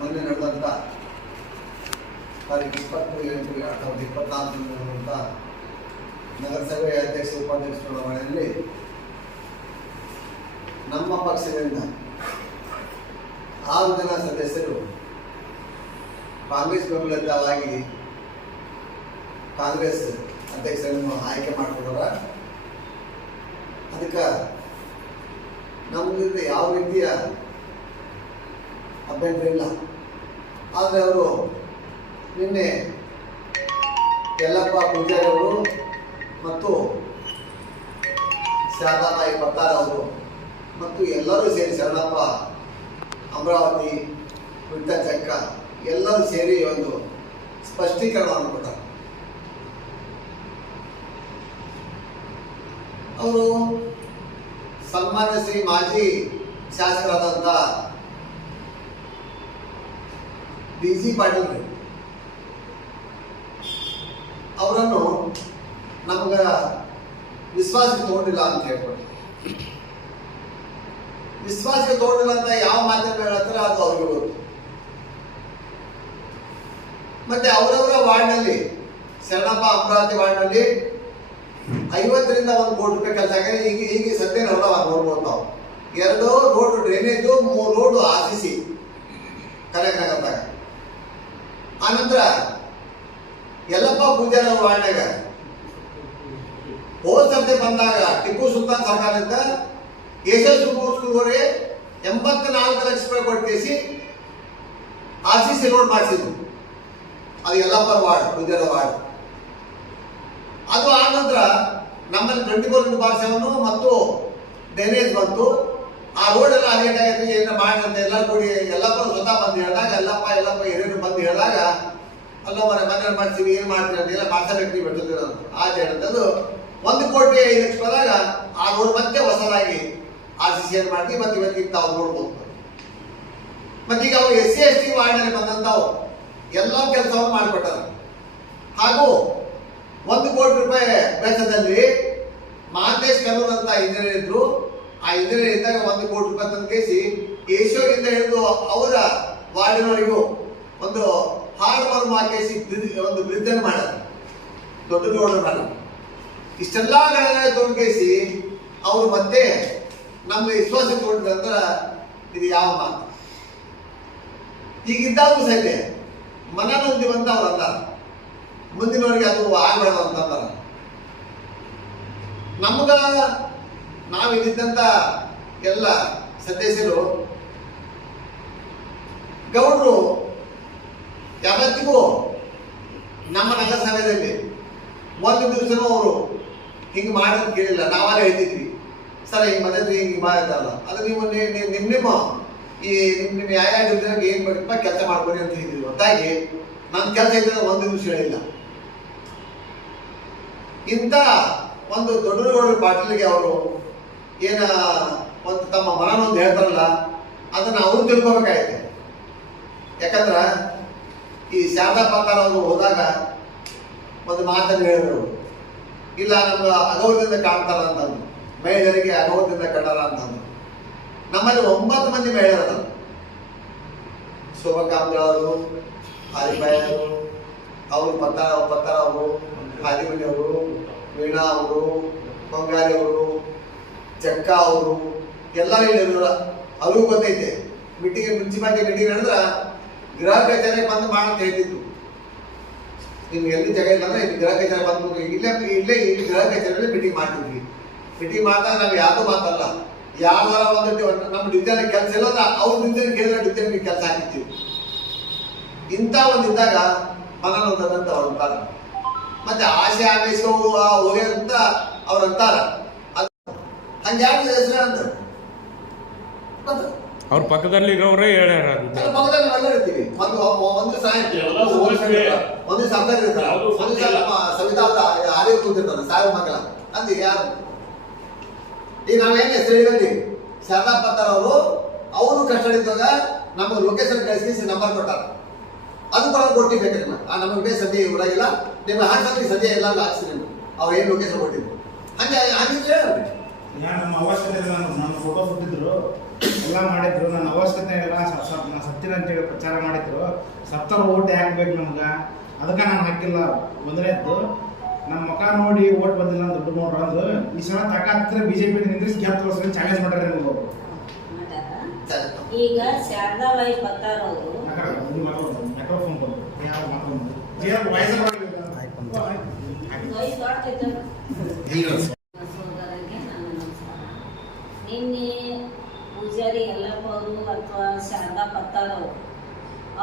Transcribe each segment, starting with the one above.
ಮೊನ್ನೆ ನಡೆದಂಥ ತಾರೀಕು 20/7/2024 ನಡೆದಂಥ ನಗರಸಭೆ ಅಧ್ಯಕ್ಷ ಉಪಾಧ್ಯಕ್ಷ ಚುನಾವಣೆಯಲ್ಲಿ ನಮ್ಮ ಪಕ್ಷದಿಂದ 6 ಜನ ಸದಸ್ಯರು ಕಾಂಗ್ರೆಸ್ ಬೆಂಬಲಿತವಾಗಿ ಕಾಂಗ್ರೆಸ್ ಅಧ್ಯಕ್ಷರನ್ನು ಆಯ್ಕೆ ಮಾಡಿಕೊಂಡರ. ಅದಕ್ಕೆ ನಮ್ಮಿಂದ ಯಾವ ರೀತಿಯ ಅಭ್ಯಂತರ ಇಲ್ಲ. ಆದರೆ ಅವರು ನಿನ್ನೆ ಯಲ್ಲಪ್ಪ ಪೂಜಾರಿ ಅವರು ಮತ್ತು ಶಾರದಾಬಾಯಿ ಪತ್ತಾರ ಅವರು ಮತ್ತು ಎಲ್ಲರೂ ಸೇರಿ ಶರಣಪ್ಪ ಅಮರಾವತಿ ವಿಠ್ಠಲ ಚಕ್ಕ ಎಲ್ಲರೂ ಸೇರಿ ಒಂದು ಸ್ಪಷ್ಟೀಕರಣವನ್ನು ಕೊಟ್ಟರು. ಅವರು ಸನ್ಮಾನ್ಯ ಶ್ರೀ ಮಾಜಿ ಶಾಸಕರಾದಂಥ DG ಪಾಟೀಲ್ ಅವರನ್ನು ನಮ್ಗೆ ವಿಶ್ವಾಸಕ್ಕೆ ತಗೊಂಡಿಲ್ಲ ಅಂತ ಹೇಳ್ಕೊಂಡು, ವಿಶ್ವಾಸಕ್ಕೆ ತಗೊಂಡಿಲ್ಲ ಅಂತ ಯಾವ ಮಾಧ್ಯಮ ಹೇಳ್ತಾರೆ ಅದು ಅವ್ರಿಗೆ ಗೊತ್ತು. ಮತ್ತೆ ಅವರವರ ವಾರ್ಡ್ನಲ್ಲಿ ಶರಣಪ್ಪ ಅಮರಾವತಿ ವಾರ್ಡ್ನಲ್ಲಿ 50ರಿಂದ 1 ಕೋಟಿ ರೂಪಾಯಿ ಕೆಲಸ ಆಗಿದೆ. ಈಗ ಸದ್ಯ ನಡೆದವ ನೋಡ್ಬೋದು ನಾವು. 2 ರೋಡ್ ಡ್ರೈನೇಜು, 3 ರೋಡ್ RCC ಕನಕನಗರದಾಗ. ಆನಂತರ ಯಲ್ಲಪ್ಪ ಪೂಜಾರಿ ಅವ್ರ ವಾರ್ಡ್ನಾಗ ಹೋದ ಸರ್ತಿ ಬಂದಾಗ ಟಿಪ್ಪು ಸುಲ್ತಾನ್ ಸರ್ಕಾರದಿಂದ ಕೇಶವ ಸ್ಕೂಲ್ವರೆಗೆ 84 ಲಕ್ಷ ರೂಪಾಯಿ ಕೊಟ್ಟಿಸಿ RCC ರೋಡ್ ಮಾಡಿಸಿದ್ರು. ಅದು ಯಲ್ಲಪ್ಪ ವಾರ್ಡ್, ಪೂಜಾರಿ ವಾರ್ಡ್. ಅದು ಆ ನಂತರ ನಮ್ಮಲ್ಲಿ 24/7 ಮತ್ತು ಡ್ರೈನೇಜ್ ಬಂತು. ಆ ರೋಡ್ ಎಲ್ಲ ಅಲೇಟ್ ಆಗೈತಿ, ಏನು ಮಾಡಿ ಅಂತ ಎಲ್ಲ ಕೂಡಿ ಯಲ್ಲಪ್ಪ ಸ್ವತಃ ಬಂದು ಹೇಳಿದಾಗ, ಯಲ್ಲಪ್ಪ ಹಿರಿಯರು ಬಂದು ಹೇಳಿದಾಗ, ಅಲ್ಲ ಮನೆ ಮಾಡ್ತೀವಿ, ಏನು ಮಾಡ್ತೀವಿ ಅಂತ ಎಲ್ಲ ಮಾತಾಡಕ್ಕೆ ಬಿಟ್ಟಿದ್ರು. ಆಚೆ ಹೇಳಿದ್ದು 1 ಕೋಟಿ 5 ಲಕ್ಷ ರೂಪಾಯಿದಾಗ ಆ ರೋಡ್ ಮತ್ತೆ ಹೊಸದಾಗಿ RCC ಏನು ಮಾಡ್ತೀವಿ. ಮತ್ತೆ ಇವತ್ತಿಗೆ ತಾವು ನೋಡ್ಬೋದು. ಮತ್ತೀಗ ಅವರು SC/ST ವಾರ್ಡ್ನಲ್ಲಿ ಬಂದಂಥವು ಎಲ್ಲ ಕೆಲಸವನ್ನು ಮಾಡಿಕೊಟ್ಟಾರ. ಹಾಗೂ 1 ಕೋಟಿ ರೂಪಾಯಿ ವೆಚ್ಚದಲ್ಲಿ ಮಹಾಂತೇಶ್ ಕಲ್ಲೂರ್ ಅಂತ ಇಂಜಿನಿಯರ್ ಇದ್ರು. ಆ ಇಂಜಿನಿಯರ್ ಇದ್ದಾಗ 1 ಕೋಟಿ ರೂಪಾಯಿ ತಂದು ಕೇಸಿ ಯಶೋರಿಂದ ಹಿಡಿದು ಅವರ ವಾರ್ಡಿನವರಿಗೂ ಒಂದು ಹಾರ್ಡ್ ವರ್ಮ್ ಹಾಕಿಸಿ ಒಂದು ಬ್ರಿಡ್ಜ್ ಅನ್ನು ಮಾಡ್ಯಾರ, ದೊಡ್ಡ ರೋಡ್ ಮಾಡ್ಯಾರ. ಇಷ್ಟೆಲ್ಲ ತೊಗೊಂಡು ಕೇಸಿ ಅವರು ಮತ್ತೆ ನಮ್ಗೆ ವಿಶ್ವಾಸ ತಗೊಂಡ್ರೆ ಅಂದ್ರೆ ಇದು ಯಾವ ಮಾತು? ಈಗಿದ್ದಾಗೂ ಸಹಿತ ಮನನೊಂದಿವಂತ ಅವ್ರು ಅಂದಾರ, ಮುಂದಿನವರಿಗೆ ಅದು ಆಗ್ಬೇಡ ಅಂತಂದಾರ. ನಮ್ಗ ನಾವಿದ್ದಂತ ಎಲ್ಲ ಸದಸ್ಯರು ಗೌಡ್ರು ಯಾವತ್ತಿಗೂ ನಮ್ಮ ನಗರಸಭೆಯಲ್ಲಿ 1 ದಿವಸನೂ ಅವರು ಹಿಂಗೆ ಮಾಡೋದು ಕೇಳಿಲ್ಲ. ನಾವೇ ಹೇಳ್ತಿದ್ವಿ, ಸರ್ ಹಿಂಗೆ ಮನೆಯಲ್ಲಿ ಹಿಂಗೆ ಮಾಡಿದಾರಲ್ಲ, ಅದು ನೀವು ನಿಮ್ಮ ಈ ನಿಮ್ಮ ಯಾವ ಡಿವಿಷನ್ಗೆ ಏನು ಬೇಕಪ್ಪ ಕೆಲಸ ಮಾಡ್ಕೊಡಿ ಅಂತ ಹೇಳಿದ್ವಿ. ಹೊತ್ತಾಗಿ ನನ್ನ ಕೆಲಸ ಇದ್ದರೆ 1 ದಿವಸ ಹೇಳಿಲ್ಲ. ಇಂಥ ಒಂದು ದೊಡ್ಡಗೌಡರ ಪಾಟೀಲ್ಗೆ ಅವರು ಏನ ಒಂದು ತಮ್ಮ ಮನನೊಂದು ಹೇಳ್ತಾರಲ್ಲ, ಅದನ್ನು ಅವರು ತಿಳ್ಕೊಬೇಕಾಯ್ತು. ಯಾಕಂದ್ರೆ ಈ ಶಾರದಾ ಪತ್ತಾರ ಅವರು ಹೋದಾಗ ಒಂದು ಮಾತನ್ನು ಹೇಳಿದ್ರು, ಇಲ್ಲ ನಮ್ಗೆ ಅಗೌರವದಿಂದ ಕಾಣ್ತಾರ ಅಂತಂದು, ಮಹಿಳೆಯರಿಗೆ ಅಗೌರವದಿಂದ ಕಂಡಾರ ಅಂತಂದು. ನಮ್ಮಲ್ಲಿ 9 ಮಂದಿ ಮಹಿಳೆಯರು, ಶೋಭಾ ಕಾಮಗಾರ್ ಅವರು, ಆರಿಫಾಯಿ ಅವರು, ಅವರು ಪತ್ತಾರ ಅವರು, ಹಾದಿಮನಿ ಅವರು, ವೀಣಾ ಅವರು, ಬಂಗಾರಿ ಅವರು, ಚಕ್ಕ ಅವರು ಎಲ್ಲರೂ ಹೇಳಿದ್ರು. ಅವ್ರಿಗೂ ಗೊತ್ತೈತೆ. ಮುನ್ಸಿಪಾಲಿಟಿ ಮೀಟಿಂಗ್ ನಡೆದ್ರೆ ಗೃಹ ಕಚೇರಿ ಬಂದು ಮಾಡಂತ ಹೇಳ್ತಿದ್ರು. ನಿಮ್ಗೆ ಎಲ್ಲಿ ಜಾಗ ಇಲ್ಲ ಅಂದ್ರೆ ಇಲ್ಲಿ ಗೃಹ ಕಚೇರಿ ಬಂದು ಇಲ್ಲೇ ಇಲ್ಲಿ ಗೃಹ ಕಚೇರಿಯಲ್ಲಿ ಮೀಟಿಂಗ್ ಮಾಡ್ತಿದ್ವಿ. ಮೀಟಿಂಗ್ ಮಾಡಿದಾಗ ನಾವು ಯಾವುದೂ ಮಾತಲ್ಲ, ಯಾವ್ದಾರ ಒಂದು ನಮ್ಮ ಡಿವಿಷನ್ ಕೆಲಸ ಇಲ್ಲ ಅಂದ್ರೆ ಅವ್ರ ಡಿವಿಷನ್ ಕೇಳಿದ್ರೆ ಡಿವಿಷನ್ಗೆ ಕೆಲಸ ಹಾಕಿರ್ತೀವಿ. ಇಂಥ ಒಂದು ಇದ್ದಾಗ ಮನನೊಂದಂತ ಅವ್ರು ಅಂತಾರ. ಮತ್ತೆ ಆಸೆ ಆವೇಶ ಹೋಗಿ ಅಂತ ಅವ್ರು ಅಂತಾರ. ಹಂಗೆ ಯಾರು ಹೆಸರು ಅಂತ ಅವ್ರ ಪಕ್ಕದಲ್ಲಿ ಇರೋರೇ ಹೇಳ್ಯಾರ. ಪಕ್ಕದಲ್ಲಿ ಎಲ್ಲ ಇರ್ತೀವಿ. ಒಂದು ಸಾಹಿತ್ಯ ಒಂದು ಸಂಘ ಇರ್ತಾರೆ, ಒಂದು ಸಂವಿಧಾನದ ಆರೋಗ್ಯ ಕೂತಿರ್ತಾರೆ, ಸಾವಿರ ಮಕ್ಕಳ ಅಂತ ಯಾರು. ಈಗ ನಾವೇನು ಹೆಸರು ಹೇಳಿದ್ವಿ, ಶಾರದಾ ಪತ್ತಾರ ಅವರು ಕಷ್ಟಡಿದ್ದಾಗ ನಮಗೆ ಲೊಕೇಶನ್ ಕಳಿಸಿ ನಂಬರ್ ಕೊಟ್ಟಾರ. ಅದು ಕೂಡ ಕೊಟ್ಟಿರ್ಬೇಕು. ನಮಗೆ ಸದ್ಯ ಊರಾಗಿಲ್ಲ, ನಿಮ್ಮ ಹಾಕ್ಸಲ್ಲಿ ಸದ್ಯ ಎಲ್ಲ ಹಾಕ್ಸಿ ಅವ್ರು ಏನು ಲೊಕೇಶನ್ ಕೊಟ್ಟಿದ್ರು. ಹಂಗೆ ಹಂಗಿದ್ರೆ ನಮ್ಮ ಅವಶ್ಯಕತೆ ನಮ್ಮ ಫೋಟೋ ಕೊಟ್ಟಿದ್ರು ಎಲ್ಲ ಮಾಡಿದ್ರು, ನನ್ನ ಅವಶ್ಯಕತೆ ಇಲ್ಲ, ನಾನು ಸತ್ತಿನ ಅಂತೇಳಿ ಪ್ರಚಾರ ಮಾಡಿದ್ರು. ಸತ್ತರ ಓಟ್ ಹಾಕ್ಬೇಕು ನಮ್ಗೆ, ಅದಕ್ಕೆ ನಾನು ಹಾಕಿಲ್ಲ. ಮೊದಲನೇದ್ದು ನಮ್ಮ ಮುಖ ನೋಡಿ ಓಟ್ ಬಂದಿಲ್ಲ ಅಂತ ದುಡ್ಡು ನೋಡ್ರ ಅಂದ್ರು. ಈ ಸಲ ತಾಕತ್ತಿದ್ರೆ BJP ನಿಂದ್ರಿಸಿ ಗೆದ್ದು ತೋರಿಸ್ರಿ ಚಾಲೆಂಜ್ ಮಾಡ್ರಿ ನಿಮ್ಗೆ. ಈಗ ಶಾರದಾಬಾಯಿ ಪತ್ತಾರ್ ಅವರು ಮೈಕ್ರೋಫೋನ್ ಸೋದರರಿಗೆ ನನ್ನ ನಮಸ್ಕಾರ. ನಿನ್ನೆ ಪೂಜಾರಿ ಯಲ್ಲಪ್ಪ ಅವರು ಅಥವಾ ಶಾರದಾ ಪತ್ತಾರ್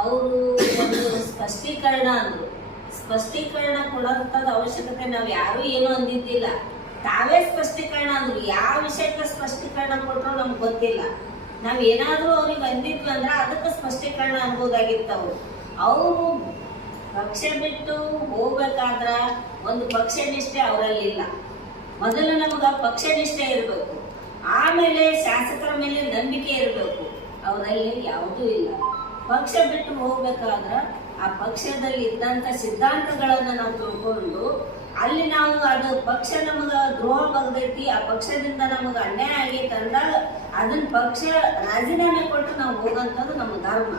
ಅವರು ಒಂದು ಸ್ಪಷ್ಟೀಕರಣ ಅಂದ್ರು. ಸ್ಪಷ್ಟೀಕರಣ ಕೊಡೋಂಥದ್ದು ಅವಶ್ಯಕತೆ ನಾವು ಯಾರು ಏನು ಅಂದಿದ್ದಿಲ್ಲ, ತಾವೇ ಸ್ಪಷ್ಟೀಕರಣ ಅಂದ್ರು. ಯಾವ ವಿಷಯಕ್ಕೆ ಸ್ಪಷ್ಟೀಕರಣ ಕೊಟ್ಟರು ನಮ್ಗೆ ಗೊತ್ತಿಲ್ಲ. ನಾವ್ ಏನಾದ್ರೂ ಅವ್ರಿಗೆ ಅಂದಿದ್ವಿ ಅಂದ್ರೆ ಅದಕ್ಕೆ ಸ್ಪಷ್ಟೀಕರಣ ಅನ್ಬೋದಾಗಿತ್ತು. ಅವರು ಪಕ್ಷ ಬಿಟ್ಟು ಹೋಗ್ಬೇಕಾದ್ರ ಒಂದು ಪಕ್ಷ ನಿಷ್ಠೆ ಅವರಲ್ಲಿಲ್ಲ. ಮೊದಲು ನಮಗ ಪಕ್ಷ ನಿಷ್ಠೆ ಇರಬೇಕು, ಆಮೇಲೆ ಶಾಸಕರ ಮೇಲೆ ನಂಬಿಕೆ ಇರಬೇಕು. ಅವರಲ್ಲಿ ಯಾವುದೂ ಇಲ್ಲ. ಪಕ್ಷ ಬಿಟ್ಟು ಹೋಗ್ಬೇಕಾದ್ರ ಆ ಪಕ್ಷದಲ್ಲಿ ಇದ್ದಂತ ಸಿದ್ಧಾಂತಗಳನ್ನ ನಾವು ತಿಳ್ಕೊಂಡು ಅಲ್ಲಿ ನಾವು ಅದು ಪಕ್ಷ ನಮಗ ದ್ರೋಹ ಬಗ್ದೈತಿ, ಆ ಪಕ್ಷದಿಂದ ನಮಗ ಅನ್ಯಾಯ ಆಗೈತಿ ಅಂದಾಗ ಅದನ್ನ ಪಕ್ಷ ರಾಜೀನಾಮೆ ಕೊಟ್ಟು ನಾವು ಹೋಗಂತದ್ದು ನಮ್ಮ ಧರ್ಮ.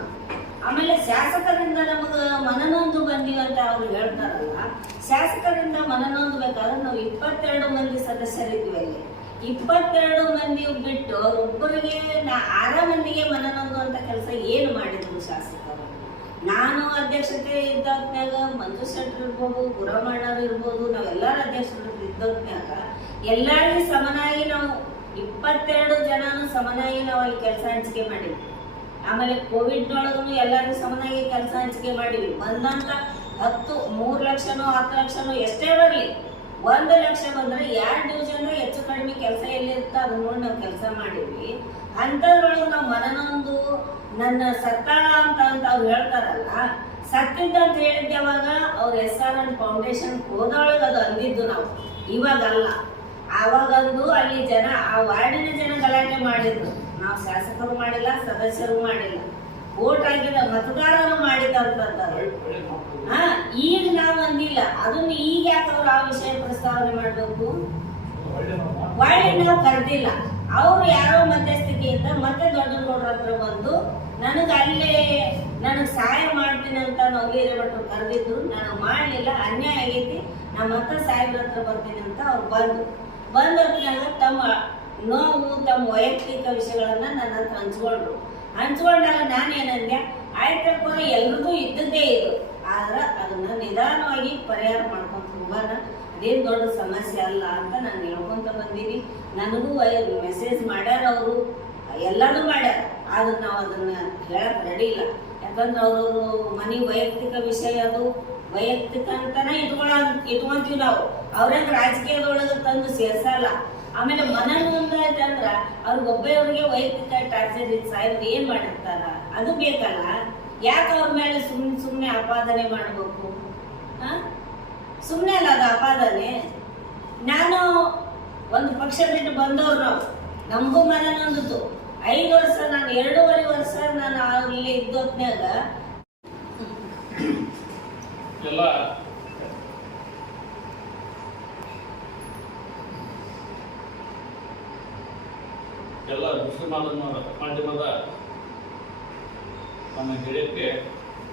ಆಮೇಲೆ ಶಾಸಕರಿಂದ ನಮಗ ಮನನೊಂದು ಬಂದಿವಿ ಅಂತ ಅವ್ರು ಹೇಳ್ತಾರಲ್ಲ, ಶಾಸಕರಿಂದ ಮನನೊಂದು ಬೇಕಾದ್ರೆ ನಾವು 22 ಮಂದಿ ಸದಸ್ಯರಿದ್ವಿ. ಅಲ್ಲಿ 22 ಮಂದಿ ಬಿಟ್ಟು ಒಬ್ಬರಿಗೆ 6 ಮಂದಿಗೆ ಮನನೊಂದು ಅಂತ ಕೆಲಸ ಏನು ಮಾಡಿದ್ರು ಶಾಸಕರು? ನಾನು ಅಧ್ಯಕ್ಷತೆ ಇದ್ದತ್ನ್ಯಾಗ ಮಂಜು ಶೆಟ್ಟರ್ ಇರ್ಬೋದು, ಗುರಮಣ್ಣರು ಇರ್ಬೋದು, ನಾವೆಲ್ಲರೂ ಅಧ್ಯಕ್ಷರು ಇದ್ದತ್ನ್ಯಾಗ ಎಲ್ಲರಿಗೂ ಸಮನಾಗಿ ನಾವು 22 ಜನನು ಸಮನಾಗಿ ನಾವು ಅಲ್ಲಿ ಕೆಲಸ ಹಂಚಿಕೆ ಮಾಡಿದ್ವಿ. ಆಮೇಲೆ ಕೋವಿಡ್ ಒಳಗೂ ಎಲ್ಲರಿಗೂ ಸಮನಾಗಿ ಕೆಲಸ ಹಂಚಿಕೆ ಮಾಡಿದ್ವಿ. ಬಂದಂತ 3 ಲಕ್ಷನೋ 10 ಲಕ್ಷನೋ ಎಷ್ಟೇ ಬರಲಿ, 1 ಲಕ್ಷ ಬಂದ್ರೆ 2 ಡಿವಿಷನ್ ಹೆಚ್ಚು ಕಡಿಮೆ ಕೆಲಸ ಎಲ್ಲಿರುತ್ತೋ ಅದನ್ನ ನೋಡಿ ನಾವು ಕೆಲಸ ಮಾಡಿದ್ವಿ. ಅಂಥದ್ರೊಳಗೆ ನಾವು ಮನನೊಂದು ನನ್ನ ಸತ್ತಾಳ ಅಂತ ಅವ್ರು ಹೇಳ್ತಾರಲ್ಲ, ಸತ್ತಿದ್ದಂತ ಹೇಳಿದ್ಯಾವಾಗ ಅವ್ರ SRN ಫೌಂಡೇಶನ್ ಹೋದೊಳಗೆ ಅದು ಅಂದಿದ್ದು ನಾವು, ಇವಾಗಲ್ಲ. ಆವಾಗಂದು ಅಲ್ಲಿ ಜನ, ಆ ವಾರ್ಡಿನ ಜನ ಗಲಾಟೆ ಮಾಡಿದ್ರು. ನಾವು ಶಾಸಕರು ಮಾಡಿಲ್ಲ, ಸದಸ್ಯರು ಮಾಡಿಲ್ಲ, ವೋಟ್ ಆಗಿದ ಮತದಾರರು ಮಾಡಿದಂತದ್ದು. ಈಗ ನಾವು ಅಂದಿಲ್ಲ. ಅದನ್ನ ಈಗ ಯಾಕೆ ಅವ್ರು ಆ ವಿಷಯ ಪ್ರಸ್ತಾವನೆ ಮಾಡ್ಬೇಕು? ಒಳ್ಳೆ ನಾವು ಕರೆದಿಲ್ಲ. ಅವ್ರು ಯಾರೋ ಮಧ್ಯಸ್ಥಿಕೆಯಿಂದ ಮತ್ತೆ ದೊಡ್ಡ ನೋಡ್ರ ಹತ್ರ ಬಂದು ನನಗೆ ಸಹಾಯ ಮಾಡ್ತೀನಿ ಅಂತ ನವಗೇರಿ ಭಟ್ರು ಕರೆದಿದ್ರು. ನಾನು ಮಾಡಲಿಲ್ಲ, ಅನ್ಯಾಯ ಆಗೈತಿ, ನಾ ಮತ್ತೆ ಸಾಹೇಬ್ರ ಹತ್ರ ಬರ್ತೀನಿ ಅಂತ ಅವ್ರು ಬಂದಾಗ ತಮ್ಮ ನೋವು, ತಮ್ಮ ವೈಯಕ್ತಿಕ ವಿಷಯಗಳನ್ನ ನನ್ನ ಹತ್ರ ಹಂಚ್ಕೊಂಡಾಗ ನಾನೇನಂದೆ, ಆಯ್ತಪ್ಪ ಎಲ್ರಿಗೂ ಇದ್ದದ್ದೇ ಇದು, ಆದ್ರೆ ಅದನ್ನ ನಿಧಾನವಾಗಿ ಪರಿಹಾರ ಮಾಡ್ಕೊಂತ ಹೋಗೋಣ, ಅದೇನು ದೊಡ್ಡ ಸಮಸ್ಯೆ ಅಲ್ಲ ಅಂತ ನಾನು ಹೇಳ್ಕೊಂತ ಬಂದೀನಿ. ನನಗೂ ಮೆಸೇಜ್ ಮಾಡ್ಯಾರ ಅವರು, ಎಲ್ಲರೂ ಮಾಡ್ಯಾರ. ಆದ್ರೆ ನಾವು ಅದನ್ನ ಹೇಳಕ್ ರೆಡಿ ಇಲ್ಲ. ಯಾಕಂದ್ರೆ ಅವ್ರವ್ರು ಮನೆ ವೈಯಕ್ತಿಕ ವಿಷಯ, ಅದು ವೈಯಕ್ತಿಕ ಅಂತಾನೆ ಇಟ್ಕೊಂತೀವಿ ನಾವು. ಅವ್ರಂಗ ರಾಜಕೀಯದೊಳಗೆ ತಂದು ಸೇರ್ಸಲ್ಲ. ಆಮೇಲೆ ಮನನೊಂದಾಯ್ತು ಅಂದ್ರ ಅವ್ರಿಗೊಬ್ಬರಿಗೆ ವೈಯಕ್ತಿಕ ಟಾರ್ಚರ್ ಸಾಹೇಬ್ರು ಏನ್ ಮಾಡಿರ್ತಾರ, ಅದು ಬೇಕಲ್ಲ. ಯಾಕೆ ಅವ್ರ ಮೇಲೆ ಸುಮ್ಮನೆ ಆಪಾದನೆ ಮಾಡಬೇಕು? ಸುಮ್ಮನೆ ಅಲ್ಲ ಅದು ಆಪಾದನೆ. ನಾನು ಒಂದು ಪಕ್ಷ ಬಿಟ್ಟು ಬಂದವ್ರು, ನಾವು ನಮಗೂ ಮನನೊಂದಿತ್ತು. 5 ವರ್ಷ, ನಾನು 2.5 ವರ್ಷ ನಾನು ಅಲ್ಲಿ ಇದ್ದೊತ್ನ್ಯಾಗ ಎಲ್ಲ ದೃಶ್ಯ ಮಾಧ್ಯಮದ ನಮ್ಮ ಗೆಳೆಯಕ್ಕೆ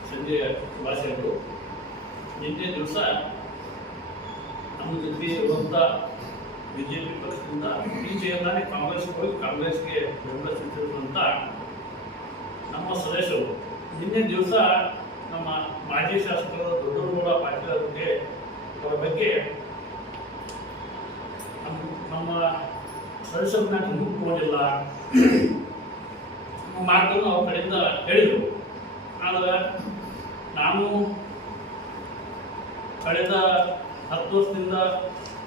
ಸಂಜೆಯ ಶುಭಾಶಯಗಳು. ನಿನ್ನೆ ದಿವಸ ನಮ್ಮ ಜೊತೆ ಇರುವಂಥ BJP ಪಕ್ಷದಿಂದ ಈಚೆಯಲ್ಲಾನೆ ಕಾಂಗ್ರೆಸ್ಗೆ ಹೋಗಿ ಕಾಂಗ್ರೆಸ್ಗೆ ಬೆಂಬಲ ಸೂಚಿಸಿರುವಂಥ ನಮ್ಮ ಸದಸ್ಯರು ನಿನ್ನೆ ದಿವಸ ನಮ್ಮ ಮಾಜಿ ಶಾಸಕರು ದೊಡ್ಡಗೌಡ ಪಾಟೀಲ್ ಅವರ ಬಗ್ಗೆ ನಮ್ಮ ಸದಸ್ಯರನ್ನ ನಿಂತ್ಕೊಂಡಿಲ್ಲ ಮಾತನ್ನು ಅವ್ರ ಕಡೆಯಿಂದ ಹೇಳಿದರು. ಆದ್ರೆ ನಾನು ಕಳೆದ 10 ವರ್ಷದಿಂದ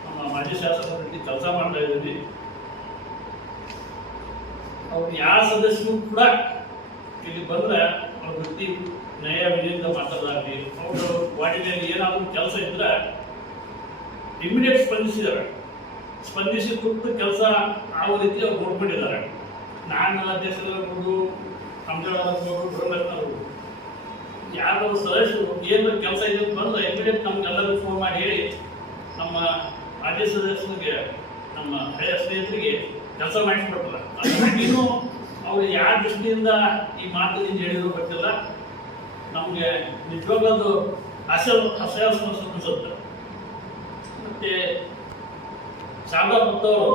ನಮ್ಮ ಮಾಜಿ ಶಾಸಕರ ರೀತಿ ಕೆಲಸ ಮಾಡ್ತಾ ಇದ್ದೀನಿ. ಅವ್ರು ಯಾವ ಸದಸ್ಯರು ಕೂಡ ಇಲ್ಲಿ ಬಂದ್ರೆ ಅವ್ರ ವೃತ್ತಿ ನ್ಯಾಯ ವಿಧಿಯಿಂದ ಮಾತಾಡಲಾಗಲಿ, ಅವರು ವಾರ್ಡಿನಲ್ಲಿ ಏನಾದರೂ ಕೆಲಸ ಇದ್ರೆ ಇಮಿಡಿಯೇಟ್ ಸ್ಪಂದಿಸಿ ತುರ್ತು ಕೆಲಸ ಆಗೋ ರೀತಿ ಅವ್ರು ನೋಡ್ಕೊಂಡಿದ್ದಾರೆ. ನಾನು ಅಧ್ಯಕ್ಷರಾಗ್ಬೋದು, ಕಂಪ್ಲೇಂಟ್ ಗುರುಮಠನವರು ಯಾರು ಸದಸ್ಯರು ಏನು ಕೆಲಸ ಇದೆ ಬಂದ್ರೆ ಇಮಿಡಿಯೇಟ್ ನಮ್ಗೆಲ್ಲರಿಗೂ ಫೋನ್ ಮಾಡಿ ಹೇಳಿ ನಮ್ಮ ಮಾಜಿ ಸದಸ್ಯರಿಗೆ, ನಮ್ಮ ಹಳೆಯ ಸ್ನೇಹಿತರಿಗೆ ಕೆಲಸ ಮಾಡಿಸ್ಕೊಡ್ತಾರೆ. ಇನ್ನೂ ಅವ್ರು ಯಾವ ದೃಷ್ಟಿಯಿಂದ ಈ ಮಾತುಗಳನ್ನು ಹೇಳಿದ್ರು ಗೊತ್ತಿಲ್ಲ. ನಮಗೆ ನಿಜವಾಗ್ಲೂ ಹಾಸ್ಯಾಸ್ಪದ ಅನಿಸುತ್ತೆ. ಮತ್ತೆ ಶಾರದಾ ಪತ್ತವರು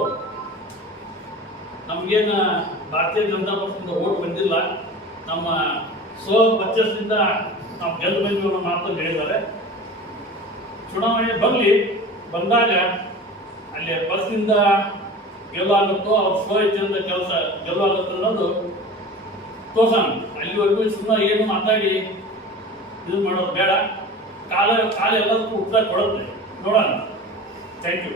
ನಮಗೇನು ಭಾರತೀಯ ಜನತಾ ಪಕ್ಷದಿಂದ ಓಟ್ ಬಂದಿಲ್ಲ, ನಮ್ಮ ಪರ್ಚೇಸ್ನಿಂದ ನಾವು ಗೆದ್ದು ಬಂದಿವಿ ಅನ್ನೋ ಮಾತನ್ನು ಹೇಳಿದ್ದಾರೆ. ಚುನಾವಣೆ ಬಂದಾಗ ಅಲ್ಲಿ ಪಕ್ಷದಿಂದ ಗೆಲ್ಲಾಗುತ್ತೋ ಅವ್ರ ಇಚ್ಛೆಯಿಂದ ಕೆಲಸ ಗೆಲ್ಲಾಗುತ್ತೋ ಅನ್ನೋದು ತೋರ್ಸೋಣ. ಅಲ್ಲಿವರೆಗೂ ಸುಮ್ಮನೆ ಏನು ಮಾತಾಡಿ ಇದು ಮಾಡೋದು ಬೇಡ. ಕಾಲ ಎಲ್ಲದಕ್ಕೂ ಉತ್ತರ ಕೊಡುತ್ತೆ, ನೋಡೋಣ. Thank you.